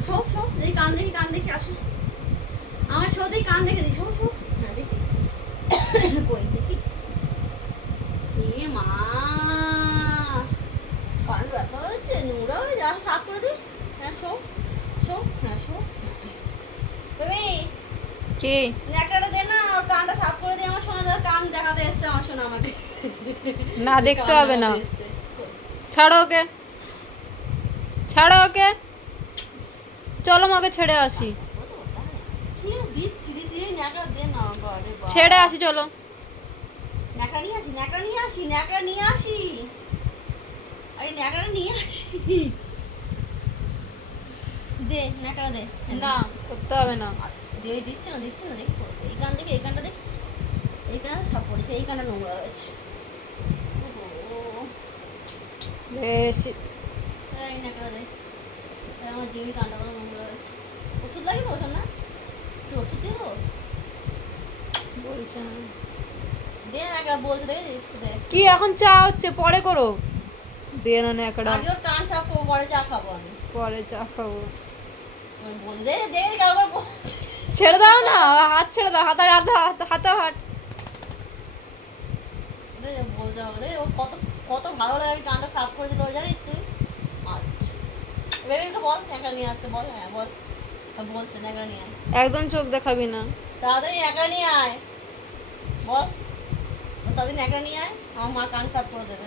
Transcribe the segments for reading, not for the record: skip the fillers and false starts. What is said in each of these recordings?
show show দেখি কান দেখি আসো আমার শো দেখি কান দেখে দিই শো শো হ্যাঁ দেখি কই দেখি এ মা কান ব্যথা হচ্ছে নোংরা হয়ে যা সাফ করে দিই হ্যাঁ শো শো হ্যাঁ শো তুমি কি ন্যাকড়াটা দে না ওর কানটা সাফ করে দিই আমার সোনা কান দেখাতে এসছে আমার সোনা আমাকে না দেখতে হবে না ছাড়ো ওকে ছাড়ো ওকে চলো মাকে ছেড়ে আসি ছেড়ে আসি চলো ন্যাকড়া নিয়ে আসি আরে ন্যাকড়া নিয়ে আসি দে ন্যাকড়া দে না করতে হবে না দেবে দিচ্ছে না দেখি এই কানটা দেখ এই কান সব পড়েছে এই কানটা নোংরা হয়েছে বেশি এই ন্যাকড়া দে আমার জিমির কানটা বলা নোংরা হয়েছে ওষুধ লাগে তো ওষুধ না একটু ওষুধ দিয়ে দেবো বলছে না দে ন্যাকড়া বলছে দেখেছিস দে কি এখন চা হচ্ছে পরে করো দে না ন্যাকড়া আগে ওর কান সাফ করবো পরে চা খাবো আমি পরে চা খাবো বল দে কারবার ছেড়ে দাও না হাত ছেড়ে দাও হাতে হাতে হাত বল যাও রে ওর কত ভালো লাগে আমি কানটা সাফ করে দিল জানিস তুই আচ্ছা বেবিকে বল ন্যাকড়া নিয়ে আসতে বল হ্যাঁ বল বলছে ন্যাকড়া নিয়ে আয় একদম চোখ দেখাবি না তাড়াতাড়ি ন্যাকড়া নিয়ে আয় বল তাড়াতাড়ি ন্যাকড়া নিয়ে আয় আমার মা কান সাফ করে দেবে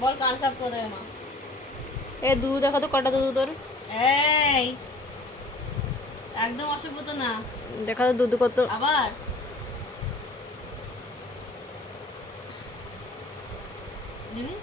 বল কান সাফ করে দেবে মা এ দুধ দেখা তো কটা দুধ তোর এই একদম অসভ্য না দেখা তো দুধ কত আবার দিবি